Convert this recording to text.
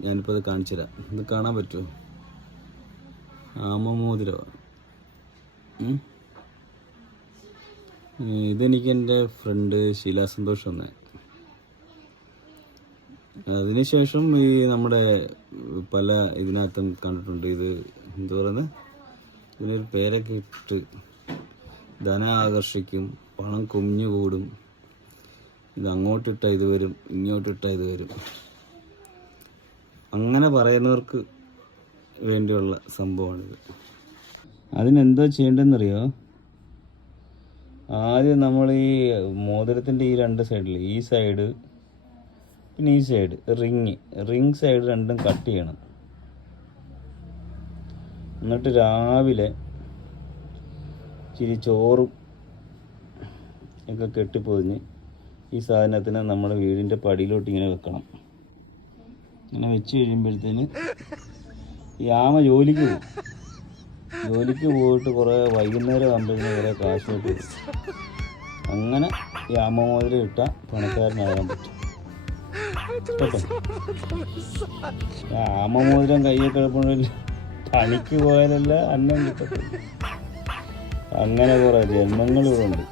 ഞാനിപ്പോൾ അത് കാണിച്ചു തരാം. ഇത് കാണാൻ പറ്റുമോ ആമമോതിരമാണ് ഉം. ഇതെനിക്ക് എന്റെ ഫ്രണ്ട് ശീല സന്തോഷ് തന്നെ അതിനുശേഷം ഈ നമ്മുടെ പല ഇതിനകത്തും കണ്ടിട്ടുണ്ട്. ഇത് എന്താ പറയുന്നത് ഇതിനൊരു പേരൊക്കെ ഇട്ട് ധനം ആകർഷിക്കും പണം കുമിഞ്ഞുകൂടും. ഇത് അങ്ങോട്ടിട്ട ഇത് വരും ഇങ്ങോട്ടിട്ട ഇത് വരും. അങ്ങനെ പറയുന്നവർക്ക് വേണ്ടിയുള്ള സംഭവമാണിത്. അതിനെന്തോ ചെയ്യേണ്ടതെന്നറിയോ? ആദ്യം നമ്മൾ ഈ മോതിരത്തിന്റെ ഈ രണ്ട് സൈഡിൽ ഈ സൈഡ് പിന്നെ ഈ സൈഡ് റിങ്. റിങ് സൈഡ് രണ്ടും കട്ട് ചെയ്യണം. എന്നിട്ട് രാവിലെ ഇച്ചിരി ചോറും ഒക്കെ കെട്ടിപ്പൊതിഞ്ഞ് ഈ സാധനത്തിനെ നമ്മുടെ വീടിന്റെ പടിയിലോട്ട് ഇങ്ങനെ വെക്കണം. ഇങ്ങനെ വെച്ച് കഴിയുമ്പോഴത്തേന് ഈ ആമ ജോലിക്ക് പോകും ജോലിക്ക് പോയിട്ട് കുറേ വൈകുന്നേരം ആകുമ്പോഴത്തേന് കുറേ കാശ് കിട്ടും. അങ്ങനെ ഈ ആമ മോതിരം ഇട്ട പണക്കാരനാകാൻ പറ്റും. ആമ മോതിരം കയ്യിൽ കിടപ്പുണ്ടെങ്കിൽ പണിക്ക് പോയാലല്ല അന്നം കിട്ടത്തില്ല അങ്ങനെ കുറേ ജന്മങ്ങൾ ഇവിടെ ഉണ്ട്.